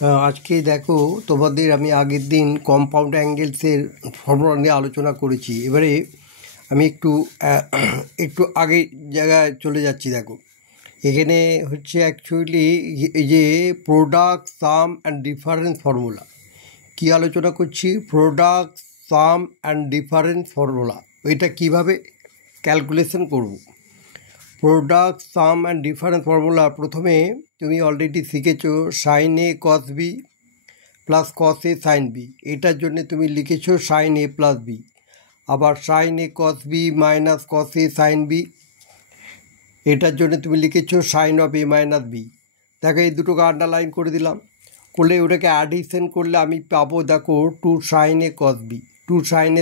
আজকে দেখো তোমাদের আমি আগের দিন কম্পাউন্ড অ্যাঙ্গেলসের ফর্মুলা নিয়ে আলোচনা করেছি। এবারে আমি একটু আগে জায়গায় চলে যাচ্ছি। দেখো এখানে হচ্ছে অ্যাকচুয়ালি এই যে product sum and difference formula কি আলোচনা করছি। Product sum and difference formula এটা কিভাবে ক্যালকুলেশন করব। Product sum and difference formula প্রথমে তুমি অলরেডি শিখেছো sine A cos B plus cos A sine B. এটার জন্য তুমি লিখেছো সাইন এ প্লাস বি। আবার sine A cos B minus cos A sine B, এটার জন্য তুমি লিখেছো sine of A minus B. দেখো এই দুটোকে আন্ডারলাইন করে দিলাম, করলে ওটাকে অ্যাডিশন করলে আমি পাবো দেখো two sine A cos B. Two sine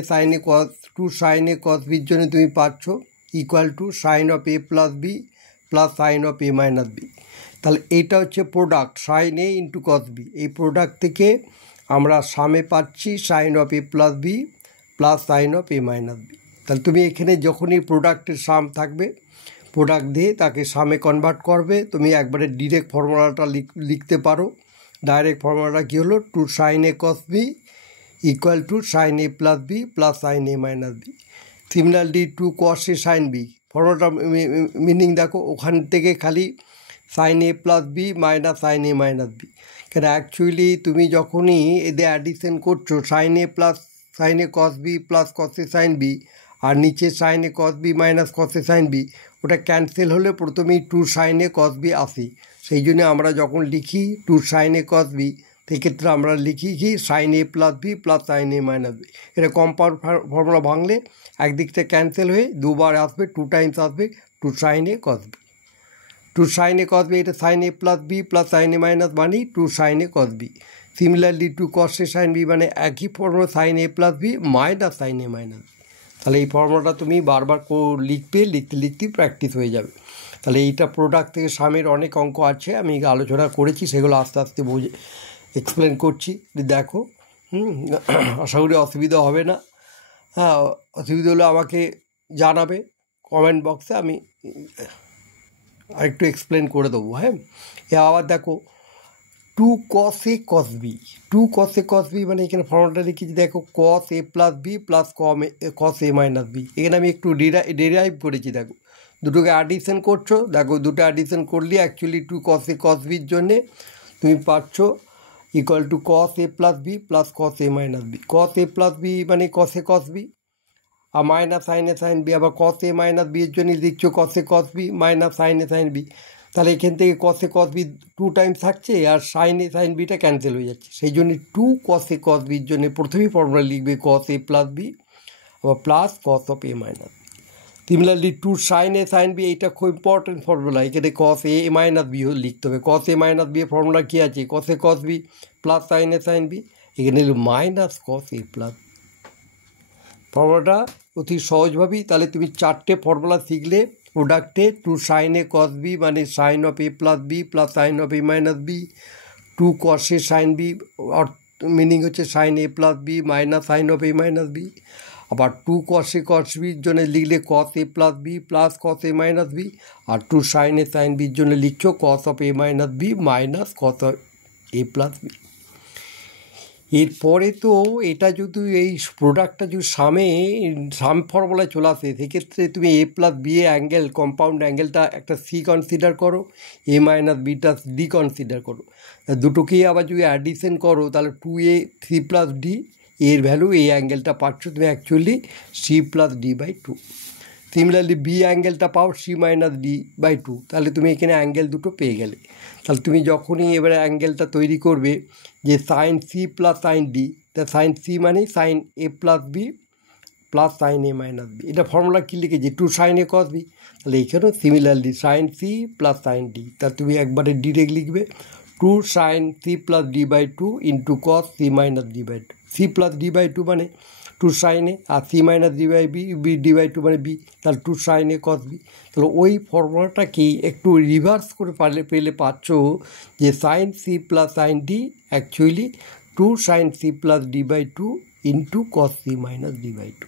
A cos বির জন্য তুমি পাচ্ছ equal to sine of A plus B plus sine of A minus B. তাহলে এইটা হচ্ছে product sine A into cos B. এই প্রোডাক্ট থেকে আমরা সামে পাচ্ছি sine of A plus B plus sine of A minus B. তাহলে তুমি এখানে যখনই প্রোডাক্টের সাম থাকবে, প্রোডাক্ট দিয়ে তাকে সামে কনভার্ট করবে। তুমি একবারে ডিরেক্ট ফর্মুলাটা লিখতে পারো। ডাইরেক্ট ফর্মুলাটা কী হলো, two sine A cos B equal to sine A plus B plus sine A minus B. Similarly two cos A sine B, ফর্মুলাটা মিনিং দেখো ওখান থেকে খালি sine A plus B minus sine A minus B. কেন actually তুমি যখনই এদের addition করছো sine A plus sine A cos B plus cos A sine B আর নিচে sine A cos B minus cos A sine B, ওটা cancel হলে প্রথমেই two sine A cos B আসে। সেই জন্য আমরা যখন লিখি two sine A cos B, সেক্ষেত্রে আমরা লিখি কি sine A plus B plus sine A minus B. এটা কম্পাউন্ড ফর্মুলা ভাঙলে একদিকটা ক্যান্সেল হয়ে দুবার আসবে, টু টাইমস আসবে two sine A cos B. Two sine A cos B, এটা sine A plus B plus sine A minus মানি two sine A cos B. Similarly two cos A sine B মানে একই formula sign A plus B minus sine A minus B. তাহলে এই ফর্মুলাটা তুমি বারবার লিখতে লিখতে প্র্যাকটিস হয়ে যাবে। তাহলে এইটা প্রোডাক্ট থেকে সামের অনেক অঙ্ক আছে, আমি আলোচনা করেছি, সেগুলো আস্তে আস্তে এক্সপ্লেন করছি। দেখো আশা করি অসুবিধা হবে না। হ্যাঁ, অসুবিধা হলে আমাকে জানাবে কমেন্ট বক্সে, আমি আরেকটু এক্সপ্লেন করে দেবো। হ্যাঁ, আবার দেখো two cos A cos B. Two cos A cos B মানে এখানে ফর্মুলাটা লিখেছি দেখো cos A plus B plus cos A minus B. এখানে আমি একটু ডেরাইভ করেছি। দেখো দুটোকে অ্যাডিশন করছো, দেখো দুটো অ্যাডিশন করলে actually two cos A cos বির জন্যে তুমি পাচ্ছ equal to cos A plus B plus cos A minus B. Cos A plus B মানে cos A cos B R minus sine A sine B. আবার কস A minus B এর জন্য লিখছো কস A cos B minus sine A sine B. তাহলে এখান থেকে কস A cos B two Times থাকছে আর sign A sign beta cancel হয়ে যাচ্ছে। সেই জন্য টু কস এ কস বির জন্য প্রথমেই ফর্মুলা লিখবে কস এ প্লাস বি আবার plus cos of A minus B. Similarly two sine A sine B, এইটা খুব ইম্পর্টেন্ট ফর্মুলা। এখানে কস এ মাইনাস বি লিখতে হবে। কস এ মাইনাস বি এর ফর্মুলা কী আছে, cos A cos B plus sine A sine B. এখানে minus cos A plus. ফর্মুলাটা অতি সহজভাবেই, তাহলে তুমি চারটে ফর্মুলা শিখলে প্রোডাক্টে two sine A cos B মানে sine of A plus B plus sine of A minus B. Two cos A sine B meaning হচ্ছে sine A plus B minus sine of A minus B. আবার two cos A cos বির জন্য লিখলে cos A plus B plus cos A minus B. আর two sine A sine বির জন্য লিখছো cos of A minus B minus cos of A plus B. এরপরে তো এটা যদি এই প্রোডাক্টটা যদি সাম ফর্মুলায় চলে আসে, সেক্ষেত্রে তুমি A plus B A angle compound অ্যাঙ্গেলটা একটা সি কনসিডার করো, A minus beta D consider করো। দুটোকেই আবার যদি অ্যাডিশন করো তাহলে two A C plus D, এর ভ্যালু এই অ্যাঙ্গেলটা পাচ্ছ তুমি actually C plus D by two. Similarly B অ্যাঙ্গেলটা পাও C minus D by two. তাহলে তুমি এখানে অ্যাঙ্গেল দুটো পেয়ে গেলে। তাহলে তুমি যখনই এবারে অ্যাঙ্গেলটা তৈরি করবে যে sine C plus sine D, তা সাইন সি মানে sine A plus B plus sine A minus B. এটা ফর্মুলা কী লিখেছি, two sine A cos B. তাহলে এখানেও similarly sine C plus sine D, তা তুমি একবারে ডিরেক্ট লিখবে two sine C plus D by two into cos C minus D by two. C plus D by two মানে two sine A, আর C minus D by B D by two মানে B, তাহলে two sine A cos B. তাহলে ওই ফর্মুলাটাকেই একটু reverse করে পেলে পাচ্ছ যে sine C plus sine D actually two sine C plus D by two into cos C minus D by two.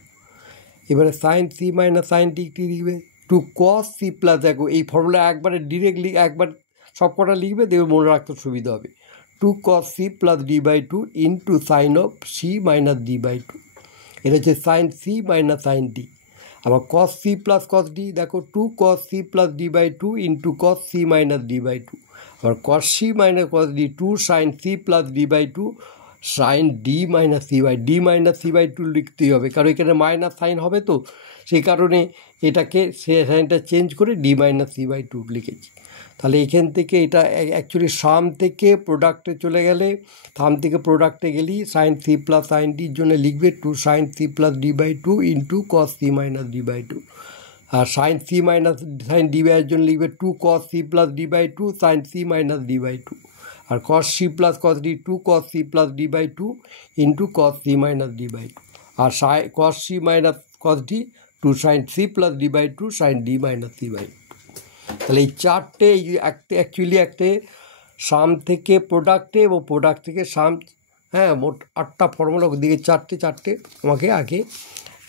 এবারে sine C minus sine D কী লিখবে, টু কস সি প্লাস, দেখো এই ফর্মুলা একবারে ডিরেক্টলি একবার সব কটা লিখবে, দেখবে মনে রাখতে সুবিধা হবে। Two cos C plus D by two into sine of C minus D by two. এটা হচ্ছে sine C minus sine D. আবার cos C plus cos D, দেখো two cos C plus D by two into cos C minus D by two. আবার cos C minus cos D, two sine C plus D by two sine D minus C by D minus C by two লিখতেই হবে, কারণ এখানে minus sine হবে তো, সেই কারণে এটাকে সে সাইনটা চেঞ্জ করে D minus C by two লিখেছি। তাহলে এখান থেকে এটা অ্যাকচুয়ালি সাম থেকে প্রোডাক্টে চলে গেলে, সাম থেকে প্রোডাক্টে গেলেই সাইন সি প্লাস সাইন ডির জন্য লিখবে two sine C plus D by two into cos C minus D by two. আর sine C minus sine D বাইয়ের জন্য লিখবে two cos C plus D by two sine C minus D by two. আর cos C plus cos D, two cos C plus D by two into cos C minus D by two. আর cos C minus cos D, two sine C plus D by two sine D minus C by two. তাহলে এই চারটে actually একটা সাম থেকে প্রোডাক্টে এবং product থেকে সাম, হ্যাঁ, মোট 8টা ফর্মুলা দিকে চারটে আমাকে আগে,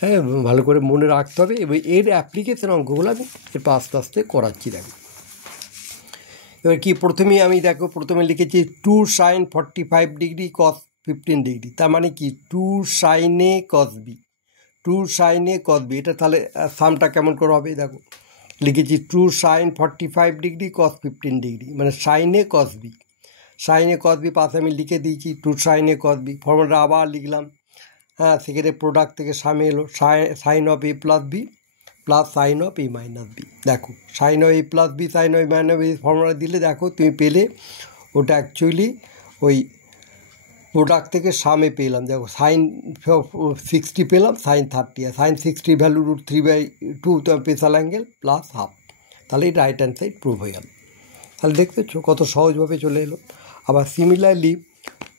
হ্যাঁ, ভালো করে মনে রাখতে হবে। এবং এর অ্যাপ্লিকেশন অঙ্কগুলো আমি এরপর আস্তে আস্তে করাচ্ছি। দেখো এবার কি, প্রথমে লিখেছি two sine 45 degree cos 15 degree, তার মানে কি টু সাইনে কস বি, টু সাইনে কস বি। এটা তাহলে সামটা কেমন করে হবে, দেখো লিখেছি two sine 45 degree cos 15 degree, মানে সাইনে কস বি, সাইনে কস বি পাশে আমি লিখে দিয়েছি টু সাইনে কস বি। ফর্মুলাটা আবার লিখলাম, হ্যাঁ, সেখানে প্রোডাক্ট থেকে সামনে এলো sine of A plus B plus sine of A minus B. দেখো sine of A plus B sine of A minus B formula দিলে দেখো তুমি পেলে ওটা অ্যাকচুয়ালি ওই প্রোডাক্ট থেকে সামে পেলাম। দেখো সাইন 60 পেলাম, সাইন 30, আর সাইন 60 ভ্যালু √3/2 তো স্পেশাল অ্যাঙ্গেল প্লাস হাফ। তাহলে এই রাইট হ্যান্ড সাইড প্রুভ হয়ে গেল। তাহলে দেখতেছো কত সহজভাবে চলে এলো। আবার similarly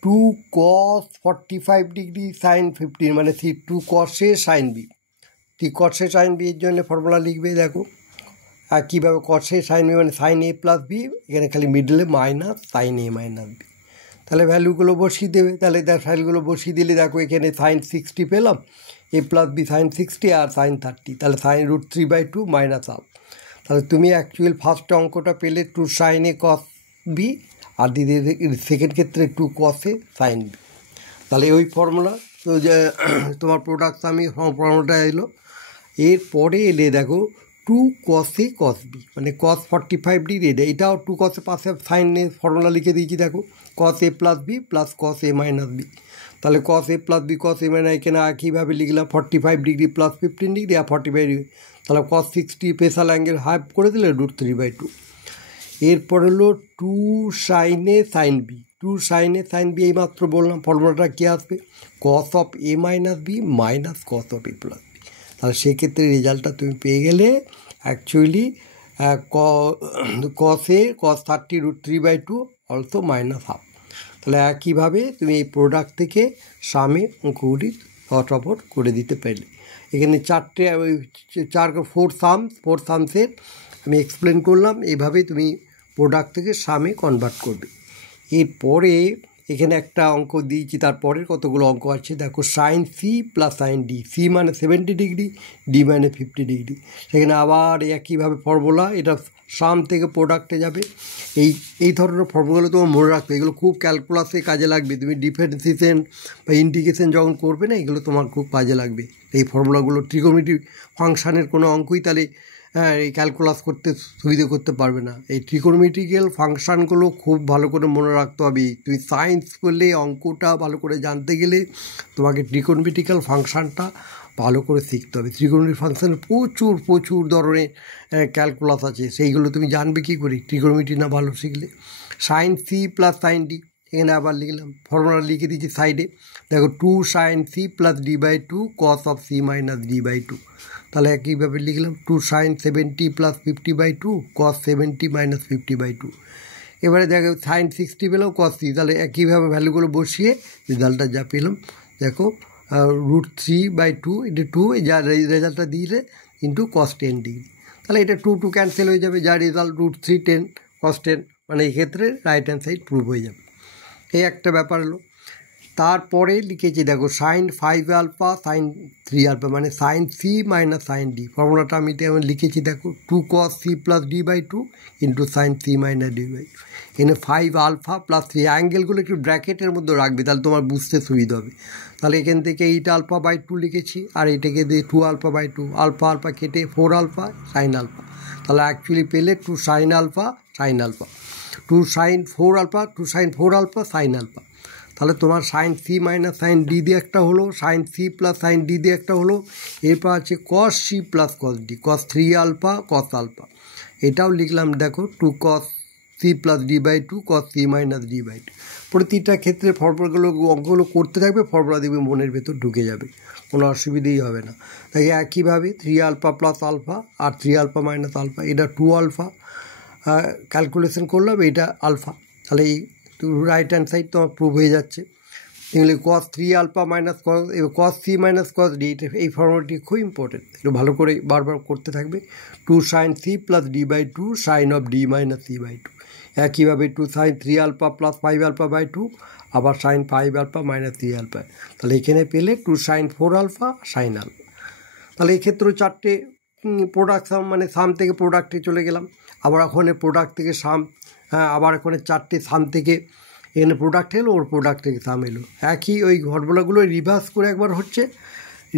two cos 45 degree sine 15, মানে two cos A sine B, cos A sine B এর জন্য ফর্মুলা লিখবে। দেখো আর কীভাবে, কসে সাইন বি মানে সাইন এ প্লাস বি, এখানে খালি মিডলে minus sine A minus B. তাহলে ভ্যালুগুলো বসিয়ে দেবে। তাহলে ভ্যালুগুলো বসিয়ে দিলে দেখো এখানে সাইন 60 পেলাম, এ প্লাস বি সাইন 60 আর সাইন 30, তাহলে সাইন √3/2 মাইনাস হাফ। তাহলে তুমি অ্যাকচুয়াল ফার্স্ট অঙ্কটা পেলে টু সাইনে কস বি, আর সেকেন্ড ক্ষেত্রে টু কসে সাইন বি। তাহলে ওই ফর্মুলা তো যে তোমার প্রোডাক্ট আমি ফর্মুলাটা এলো। এরপরে এলে দেখো টু কসে কস বি, মানে কস 45 ডিগ্রি, এটাও টু কসে পাশে সাইনের ফর্মুলা লিখে দিয়েছি। দেখো cos A plus B plus cos A minus B. তাহলে কস A plus B cos A minus, এখানে একইভাবে লিখলাম 45 ডিগ্রি প্লাস 15 ডিগ্রি আর 45 ডিগ্রি, তাহলে কস 60 স্পেশাল অ্যাঙ্গেল হাফ করে দিলে √3/2। এরপর হলো two sine A sine B, two sine A sine B এইমাত্র বললাম ফর্মুলাটা কী আসবে, cos of A minus B minus cos of A plus B. তাহলে সেক্ষেত্রে রেজাল্টটা তুমি পেয়ে গেলে actually cos 30 √3/2 also minus half. তাহলে একইভাবে তুমি এই প্রোডাক্ট থেকে সামে অঙ্কগুলি ফটাফট করে দিতে পারলে। এখানে ফোর সামসের আমি এক্সপ্লেন করলাম, এইভাবেই তুমি প্রোডাক্ট থেকে সামে কনভার্ট করবে। এরপরে এখানে একটা অঙ্ক দিয়েছি, তারপরের কতগুলো অঙ্ক আছে দেখো, sine C plus sine D, C মানে 70 ডিগ্রি, ডি মানে 50 ডিগ্রি। সেখানে আবার একইভাবে ফর্মুলা, এটা সাম থেকে প্রোডাক্টে যাবে। এই ধরনের ফর্মুলাগুলো তোমার মনে রাখবে, এগুলো খুব ক্যালকুলাসে কাজে লাগবে। তুমি ডিফারেন্সিয়েশন বা ইন্টিগ্রেশন যখন করবে না, এগুলো তোমার খুব কাজে লাগবে। এই ফর্মুলাগুলো ট্রিগোনোমেট্রি ফাংশানের কোনো অঙ্কই তাহলে এই ক্যালকুলাস করতে সুবিধে করতে পারবে না। এই ট্রিগোনোমেট্রিক্যাল ফাংশানগুলো খুব ভালো করে মনে রাখতে হবে। তুমি সায়েন্স করলে অঙ্কটা ভালো করে জানতে গেলে তোমাকে ট্রিগোনোমেট্রিক্যাল ফাংশানটা ভালো করে শিখতে হবে। ট্রিগোনোমেট্রি ফাংশানের প্রচুর ধরনের ক্যালকুলাস আছে, সেইগুলো তুমি জানবে কী করে ট্রিগোনোমেট্রি না ভালো শিখলে। Sine C plus sine D, এখানে আবার লিখলাম, ফর্মুলা লিখে দিচ্ছি সাইডে। দেখো টু সাইন সি প্লাস ডি/2 কস অফ সি মাইনাস ডি/2। তাহলে একইভাবে লিখলাম two sine 70 plus 50/2 cos 70 minus 50/2। এবারে দেখো সাইন 60 পেলাম কস সি, তাহলে একইভাবে ভ্যালুগুলো বসিয়ে রেজাল্টটা যা পেলাম দেখো √3/2 এটা 2, যা রেজাল্টটা দিলে ইন্টু কস 10 ডিগ্রি। তাহলে এটা 2 ক্যান্সেল হয়ে যাবে, যা রেজাল্ট √3 কস 10, মানে এই ক্ষেত্রে রাইট হ্যান্ড সাইড প্রুভ হয়ে যাবে। এই একটা ব্যাপার হলো। তারপরে লিখেছি দেখো সাইন 5 আলফা সাইন 3 আলফা, মানে sine C minus sine D. ফর্মুলাটা আমি লিখেছি দেখো টু কস সি প্লাস ডি/2 ইন্টু সাইন সি মাইনাস ডি/2। এখানে 5 আলফা প্লাস 3 অ্যাঙ্গেলগুলো একটু ব্র্যাকেটের মধ্যে রাখবে, তাহলে তোমার বুঝতে সুবিধা হবে। তাহলে এখান থেকে 8 আলফা বাই 2 লিখেছি, আর এটাকে দিয়ে 2 আলফা বাই 2, আলফা আলফা কেটে 4 আলফা সাইন আলফা। তাহলে অ্যাকচুয়ালি পেলে 2 sine alpha sine alpha, 2 sine 4 alpha, 2 sine 4 alpha sine alpha. তাহলে তোমার sine C minus sine D দিয়ে একটা হলো, sine C plus sine D দিয়ে একটা হলো। এরপর আছে cos C plus cos D, cos 3 alpha cos alpha. এটাও লিখলাম দেখো 2 cos C plus D by 2 cos C minus D by 2। প্রতিটা ক্ষেত্রে ফর্মুলাগুলো অঙ্কগুলো করতে থাকবে, ফর্মুলা দেখবে মনের ভেতর ঢুকে যাবে, কোনো অসুবিধেই হবে না। তাই একইভাবে 3 আলফা প্লাস আলফা আর 3 আলফা মাইনাস আলফা, এটা 2 আলফা ক্যালকুলেশন করলাম, এটা আলফা। তাহলে এই রাইট হ্যান্ড সাইড তোমার প্রুভ হয়ে যাচ্ছে। এগুলি cos 3 alpha minus cos C minus cos D, এই ফর্মুলাটি খুব ইম্পর্টেন্ট, একটু ভালো করে বারবার করতে থাকবে। 2 sine C plus D by 2 sine of D minus C by 2। একইভাবে 2 sine 3 alpha plus 5 alpha by 2, আবার সাইন 5 আলফা মাইনাস 3 আলফা। তাহলে এখানে পেলে 2 সাইন 4 আলফা সাইন আলফা। তাহলে এই ক্ষেত্রেও চারটে প্রোডাক্ট সাম, মানে সাম থেকে প্রোডাক্টে চলে গেলাম, আবার ওখানে প্রোডাক্ট থেকে সাম, হ্যাঁ আবার ওখানে চারটে সাম থেকে এখানে প্রোডাক্ট এলো, ওর প্রোডাক্ট থেকে সাম এলো। একই ওই ফর্মুলাগুলো রিভার্স করে একবার হচ্ছে,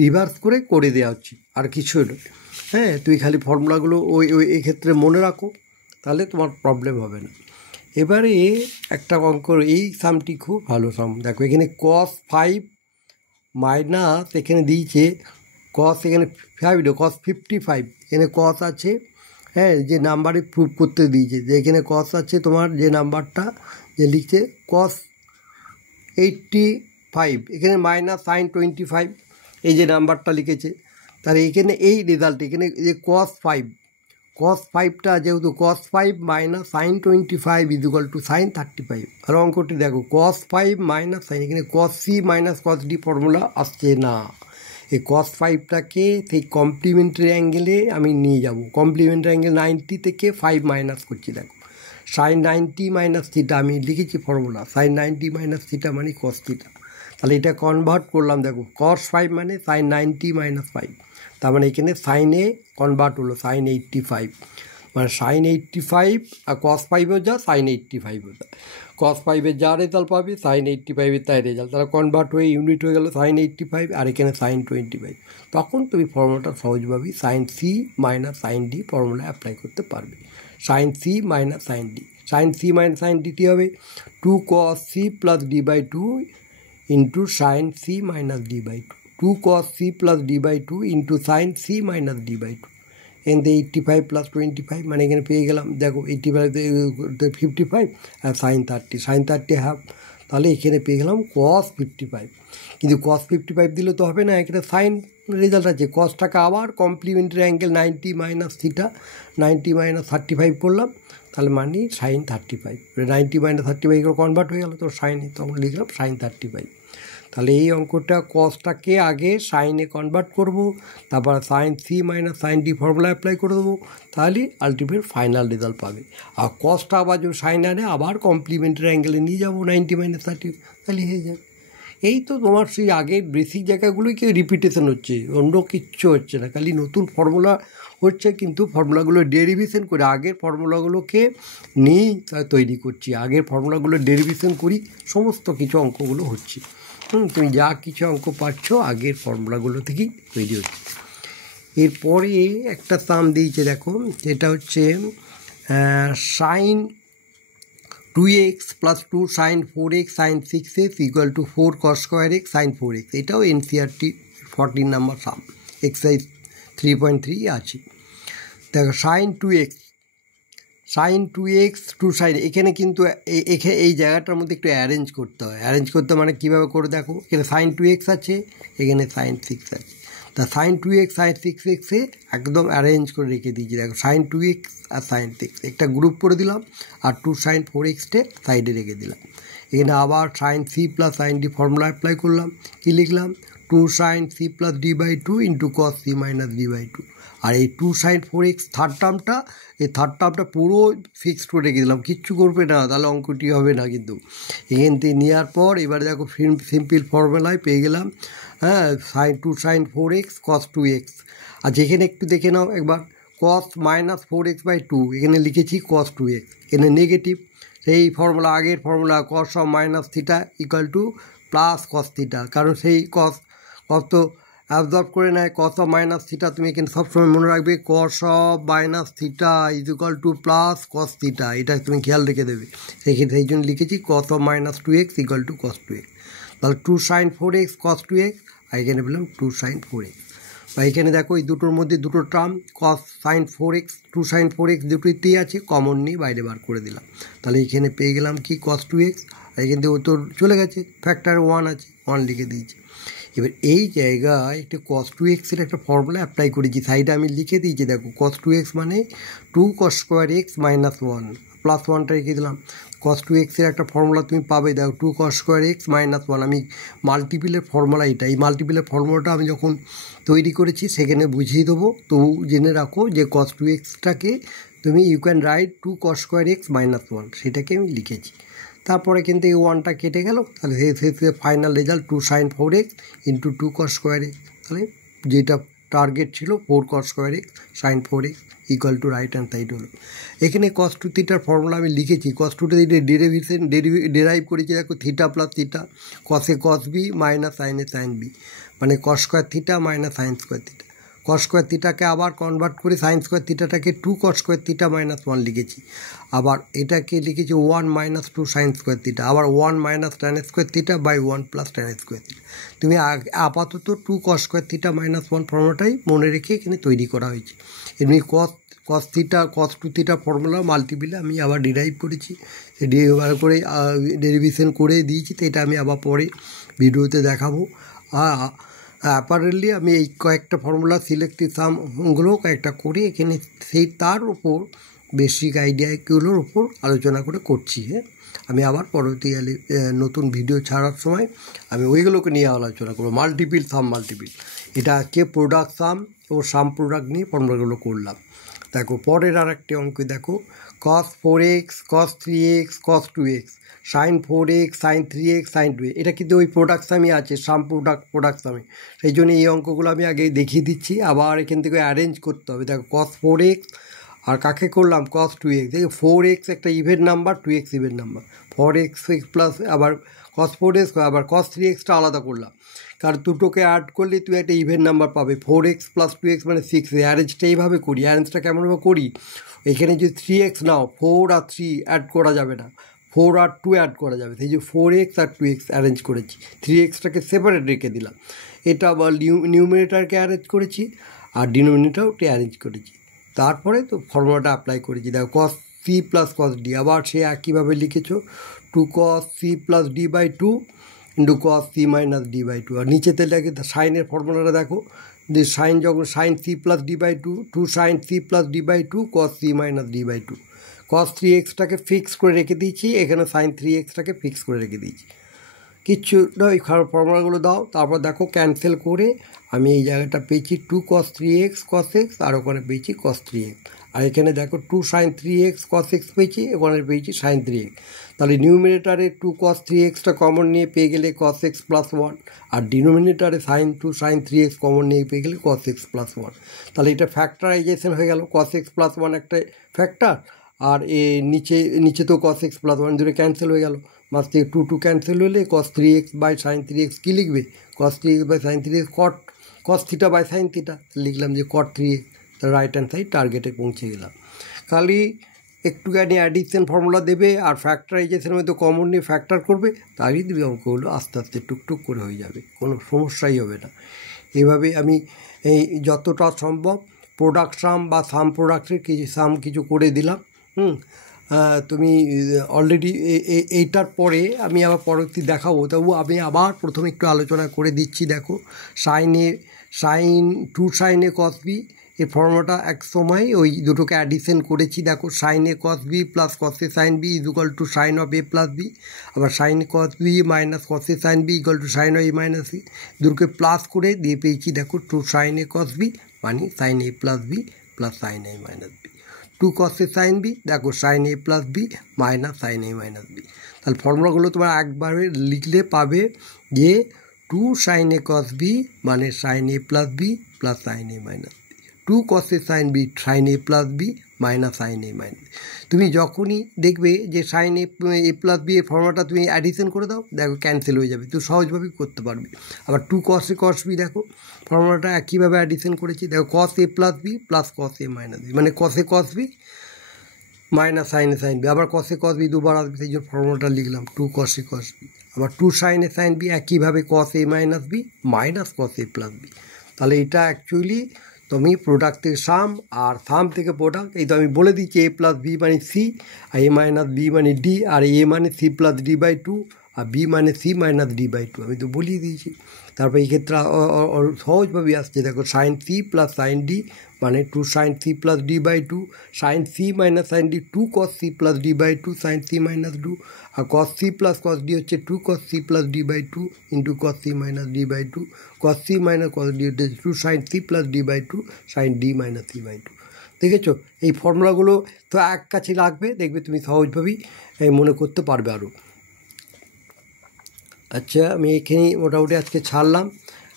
রিভার্স করে দেওয়া হচ্ছে, আর কিছু নয়। হ্যাঁ, তুই খালি ফর্মুলাগুলো ওই ওই এক্ষেত্রে মনে রাখো, তাহলে তোমার প্রবলেম হবে না। এবারে একটা অঙ্ক, এই সামটি খুব ভালো সাম। দেখো এখানে কস 5 মাইনাস এখানে দিয়েছে কস, এখানে 5 কস 55, এখানে কস আছে, হ্যাঁ যে নাম্বারে প্রুভ করতে দিয়েছে যে এখানে কস আছে তোমার, যে নাম্বারটা যে লিখছে কস 85, এখানে মাইনাস সাইন 25, এই যে নাম্বারটা লিখেছে। তাহলে এখানে এই রেজাল্ট, এখানে যে কস 5টা যেহেতু cos 5 minus sine 25 equal to sine 35। আর অঙ্কটি দেখো কস 5 মাইনাস সাইন, এখানে cos C minus cos D formula আসছে না। এই কস 5টাকে সেই কমপ্লিমেন্টারি অ্যাঙ্গেলে আমি নিয়ে যাব, কমপ্লিমেন্টারি অ্যাঙ্গেল 90 থেকে 5 মাইনাস করছি। দেখো সাইন 90 মাইনাস থিটা আমি লিখেছি ফর্মুলা, সাইন 90 মাইনাস থিটা মানে কস থিটা। তাহলে এটা কনভার্ট করলাম, দেখো কস 5 মানে সাইন 90 মাইনাস 5, তার মানে এখানে সাইনে কনভার্ট হলো সাইন 85, মানে সাইন 85 আর কস 5-এও যা সাইন 85-ও যা, কস 5-এর যা রেজাল্ট পাবে সাইন 85-এর তাই রেজাল্ট, তারা কনভার্ট হয়ে ইউনিট হয়ে গেল সাইন 85 আর এখানে সাইন 25। তখন তুমি ফর্মুলাটা সহজভাবেই sine C minus sine D formula apply করতে পারবে। Sine C minus sine D, sine C minus sine ডিটি হবে 2 cos c plus D by 2 into sine C minus D by 2, 2 cos c plus D by 2 into sine C minus D by 2। এখানে 85 plus 25, মানে এখানে পেয়ে গেলাম দেখো 85 55 আর sign 30 half, তাহলে এখানে পেয়ে গেলাম cos 55। কিন্তু cos 55 দিলে তো হবে না, এখানে সাইন রেজাল্ট আছে, কসটাকে আবার complimentary angle 90 minus theta 90 minus 35 করলাম, তাহলে মানে সাইন 35, 90 মাইনাস 35 করে কনভার্ট হয়ে গেল তো সাইনে, তখন লিখলাম সাইন 35। তাহলে এই অঙ্কটা কসটাকে আগে সাইনে কনভার্ট করব, তারপর sine C minus sine D formula apply করে দেবো, তাহলে আলটিমেট ফাইনাল রেজাল্ট পাবে। আর কসটা আবার যদি সাইন আনে আবার কমপ্লিমেন্টারি অ্যাঙ্গেলে নিয়ে যাবো 90 মাইনাস 30, তাহলে হয়ে যাবে। এই তো তোমার সেই আগের বেসিক জায়গাগুলোই কি রিপিটেশন হচ্ছে, অন্য কিচ্ছু হচ্ছে না, খালি নতুন ফর্মুলা হচ্ছে, কিন্তু ফর্মুলাগুলো ডেরিভেশন করে আগের ফর্মুলাগুলোকে নিয়েই তৈরি করছি, আগের ফর্মুলাগুলো ডেরিভেশন করি, সমস্ত কিছু অঙ্কগুলো হচ্ছে। তুমি যা কিছু অঙ্ক পাচ্ছ আগের ফর্মুলাগুলো থেকেই তৈরি হচ্ছে। এরপরে একটা সাম দিয়েছে দেখো, এটা হচ্ছে sine 2x plus 2 sine 4x sine 6x equal to 4 cos square x sine 4x। এটাও এনসিইআরটি 14 নম্বর সাম, এক্সারসাইজ 3.3 আছে। দেখো সাইন 2x 2 সাইন, এখানে কিন্তু এই জায়গাটার মধ্যে একটু অ্যারেঞ্জ করতে হয়। অ্যারেঞ্জ করতে মানে কীভাবে করে দেখো, এখানে সাইন 2x আছে, এখানে সাইন 6 আছে, তা সাইন 2x সাইন 6x-এ একদম অ্যারেঞ্জ করে রেখে দিয়েছি। দেখো সাইন 2x আর সাইন 6 একটা গ্রুপ করে দিলাম, আর 2 সাইন 4x-টে সাইডে রেখে দিলাম। এখানে আবার sine C plus sine D formula apply করলাম, কী লিখলাম 2 sine C plus D by 2 into cos C minus D by 2। আর এই 2 সাইন 4x থার্ড টার্মটা পুরো ফিক্সড করে রেখে দিলাম, কিচ্ছু করবে না, তাহলে অঙ্কটি হবে না। কিন্তু এখান থেকে নেওয়ার পর এবারে দেখো সিম্পল ফর্মুলায় পেয়ে গেলাম, হ্যাঁ সাইন 2 সাইন 4x কস 2x। আর যেখানে একটু দেখে নাও একবার, কস মাইনাস 4x বাই 2 এখানে লিখেছি কস 2x, এখানে নেগেটিভ, সেই ফর্মুলা, আগের formula cos of minus theta equal to plus cos theta, কারণ সেই কস তো অ্যাবজর্ব করে নেয়। কস অফ মাইনাস থিটা তুমি কিন্তু সবসময় মনে রাখবে, cos of minus theta is equal to plus cos theta, এটা তুমি খেয়াল রেখে দেবে। সেই জন্য লিখেছি cos of minus 2x equal to cos 2x। তাহলে 2 sin 4x কস 2x, আর এখানে বললাম 2 sin 4x। বা এখানে দেখো এই দুটোর মধ্যে দুটো টার্ম কস sin 4x 2 sin 4x দুটোতেই আছে, কমন নিয়ে বাইরে বার করে দিলাম। তাহলে এখানে পেয়ে গেলাম কি কস 2x, আর এখান থেকে ও তো চলে গেছে, ফ্যাক্টর 1 আছে, 1 লিখে দিয়েছি। এবার এই জায়গায় একটি cos 2x এর একটা ফর্মুলা অ্যাপ্লাই করেছি, সাইডে আমি লিখে দিয়েছি দেখো, cos 2x মানে 2 cos square x minus 1, plus 1টা রেখে দিলাম। cos 2x এর একটা ফর্মুলা তুমি পাবে, দেখো 2 cos স্কোয়ার x মাইনাস 1, আমি মাল্টিপিলের ফর্মুলা এটা, এই মাল্টিপিলের ফর্মুলাটা আমি যখন তৈরি করেছি সেখানে বুঝিয়ে দেবো, তো জেনে রাখো যে cos 2xটাকে তুমি you can write 2 cos square x minus 1, সেটাকে আমি লিখেছি। তারপরে কিন্তু এই 1টা কেটে গেল, তাহলে শেষে final result 2 sin 4x into 2 cos square x, তাহলে যেটা টার্গেট ছিল 4 cos square x sin 4x equal to right hand side হলো। এখানে cos 2 থিটার ফর্মুলা আমি লিখেছি, cos 2 ডেরাইভ করেছি দেখো, theta plus theta cos A cos b minus sin A sin b, মানে cos square theta minus sin square theta. cos square থিটাকে আবার কনভার্ট করে sin স্কোয়ার থিটাটাকে 2 cos স্কোয়ার থিটা মাইনাস 1 লিখেছি, আবার এটাকে লিখেছি 1 মাইনাস 2 sin স্কোয়ার থিটা, আবার 1 minus tan square theta by 1 plus tan square theta. তুমি আপাতত 2 cos স্কোয়ার থিটা মাইনাস 1 ফর্মুলাটাই মনে রেখে এখানে তৈরি করা হয়েছে। এমনি cos theta cos 2 theta formula মাল্টিপিলে আমি আবার ডিরাইভ করেছি, সে ডিরাইভ করে ডেরিভেশন করে দিয়েছি, তো এটা আমি আবার পরে ভিডিওতে দেখাবো। অ্যাপারেন্টলি আমি এই কয়েকটা ফর্মুলা সিলেক্টিভ সামগুলো কয়েকটা করে এখানে সেই তার উপর বেসিক আইডিয়াগুলোর উপর আলোচনা করে করছি। হ্যাঁ, আমি আবার পরবর্তীকালে নতুন ভিডিও ছাড়ার সময় আমি ওইগুলোকে নিয়ে আলোচনা করবো, মাল্টিপিল সাম মাল্টিপিল। এটা আজকে প্রোডাক্ট সাম ও সাম প্রোডাক্ট নিয়ে ফর্মুলাগুলো করলাম। দেখো পরের আর একটি অঙ্ক দেখো, cos 4x cos 3x cos 2x sin 4x sin 3x sin 2x, এটা কিন্তু ওই প্রোডাক্ট সামই আছে, সাম প্রোডাক্ট সামে, সেই জন্য এই অঙ্কগুলো আমি আগে দেখিয়ে দিচ্ছি, আবার এখান থেকে অ্যারেঞ্জ করতে হবে। দেখো cos 4x আর কাকে করলাম cos 2x, দেখো 4x একটা even number, 2x even number, 4x plus আবার cos 4x আবার cos 3xটা আলাদা করলাম, কারণ দুটোকে অ্যাড করলে তুই একটা ইভেন নাম্বার পাবে, 4x প্লাস 2x মানে 6। অ্যারেঞ্জটা এইভাবে করি, অ্যারেঞ্জটা কেমনভাবে করি, এখানে যদি 3x নাও 4 আর 3 অ্যাড করা যাবে না, 4 আর 2 অ্যাড করা যাবে, সেই যে 4x আর 2x অ্যারেঞ্জ করেছি, 3xটাকে সেপারেট রেখে দিলাম। এটা আবার নিউমিনেটারকে অ্যারেঞ্জ করেছি আর ডিনোমিনেটারকে অ্যারেঞ্জ করেছি, তারপরে তো ফর্মুলাটা অ্যাপ্লাই করেছি। দেখো cos c plus cos d, আবার সে একইভাবে লিখেছো 2 cos c plus d by 2 into cos c minus d by 2, আর নিচেতে লাগে সাইনের ফর্মুলাটা দেখো, যে সাইন যখন sine c plus d by 2, 2 sin c plus d by 2 cos c minus d by 2, cos 3xটাকে ফিক্স করে রেখে দিয়েছি, এখানে sin 3xটাকে ফিক্স করে রেখে দিয়েছি, কিচ্ছু নয়, ফর্মুলাগুলো দাও, তারপর দেখো ক্যান্সেল করে আমি এই জায়গাটা পেয়েছি 2 cos 3x cos x, আর ওখানে পেয়েছি cos 3x, আর এখানে দেখো 2 sin 3x cos x পেয়েছি, ওখানে পেয়েছি sin 3x। তাহলে নিউমিনেটারে 2 cos 3xটা কমন নিয়ে পেয়ে গেলে cos x প্লাস 1, আর ডিনোমিনেটারে2 sin 3x কমন নিয়ে পেয়ে গেলে cos x প্লাস 1। তাহলে এটা ফ্যাক্টরাইজেশন হয়ে গেল, cos x প্লাস 1 একটা ফ্যাক্টর, আর নিচে তো cos x প্লাস 1 ধরে ক্যান্সেল হয়ে গেল, মাঝ থেকে 2 ক্যান্সেল হলে cos 3x by sin 3x কী লিখবে, cos 3x by sin 3x cos theta by sin theta, লিখলাম যে cot 3x, right hand side টার্গেটে পৌঁছে গেলাম। খালি একটুখানি অ্যাডিশন ফর্মুলা দেবে আর ফ্যাক্টরাইজেশনের মধ্যে কমন নিয়ে ফ্যাক্টর করবে, তারই দেবে অঙ্কগুলো আস্তে আস্তে টুকটুক করে হয়ে যাবে, কোনো সমস্যাই হবে না। এইভাবে আমি এই যতটা সম্ভব প্রোডাক্ট সাম বা সাম প্রোডাক্টের কিছু করে দিলাম। তুমি অলরেডি এইটার পরে আমি আবার পরবর্তী দেখাবো, তবু আমি আবার প্রথমে একটু আলোচনা করে দিচ্ছি। দেখো sign 2 sin a cos b, এই ফর্মুলাটা এক সময় ওই দুটোকে অ্যাডিশন করেছি। দেখো sin a cos b plus cos a sin b is equal two sin of a plus b, আবার sin cos b minus cos a sin b equal to sin of a minus b, দুটোকে plus করে দিয়ে পেয়েছি দেখো 2 sin a cos b মানে sin a plus b plus sin a minus b, 2 cos a sin b দেখো sin a plus b minus sin a minus b। তাহলে ফর্মুলাগুলো তোমার একবারে লিখলে পাবে যে 2 sin a cos b মানে sin a plus b plus sin a minus b, 2 cos a sin b sin a plus b minus sine A minus. তুমি যখনই দেখবে যে সাইন এ প্লাস বি এর ফর্মুলাটা তুমি অ্যাডিশন করে দাও, দেখো ক্যান্সেল হয়ে যাবে, তুমি সহজভাবেই করতে পারবে। আবার two cos A cos B, দেখো ফর্মুলাটা একইভাবে অ্যাডিশন করেছি, দেখো cos A plus B plus cos A minus B, মানে cos A cos B minus সাইনে সাইন বি, আবার কসে কস বি দুবার আসবে, সেই জন্য ফর্মুলাটা লিখলাম টু কসে কস বি। আবার টু সাইনে সাইন বি একইভাবে কস A minus B minus cos A plus B. তাহলে এটা অ্যাকচুয়ালি তুমি প্রোডাক্ট থেকে সাম, আর সাম থেকে প্রোডাক্ট, এই তো আমি বলে দিচ্ছি এ প্লাস বি মানে সি, আর এ মাইনাস বি মানে ডি, আর এ মানে C plus D by two, আর বি মানে C minus D by two, আমি তো বলিয়ে দিয়েছি। তারপর এই ক্ষেত্রে সহজভাবেই আসছে, দেখো sine C plus sine D মানে two sine C plus D by two, sine C minus sine D two cos C plus D by two sine C minus two, আর cos C plus cos D হচ্ছে two cos C plus D by two into cos C minus D by two, cos C minus cos D হচ্ছে two sine C plus D by two sine D minus C by two. দেখেছো, এই ফর্মুলাগুলো তো এক কাছে লাগবে, দেখবে তুমি সহজভাবেই মনে করতে পারবে আরও। আচ্ছা, আমি এখানেই মোটামুটি আজকে ছাড়লাম।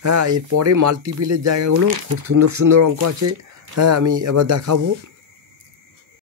হ্যাঁ, এরপরে মাল্টিপিলের জায়গাগুলো খুব সুন্দর সুন্দর অঙ্ক আছে, হ্যাঁ আমি এবার দেখাবো।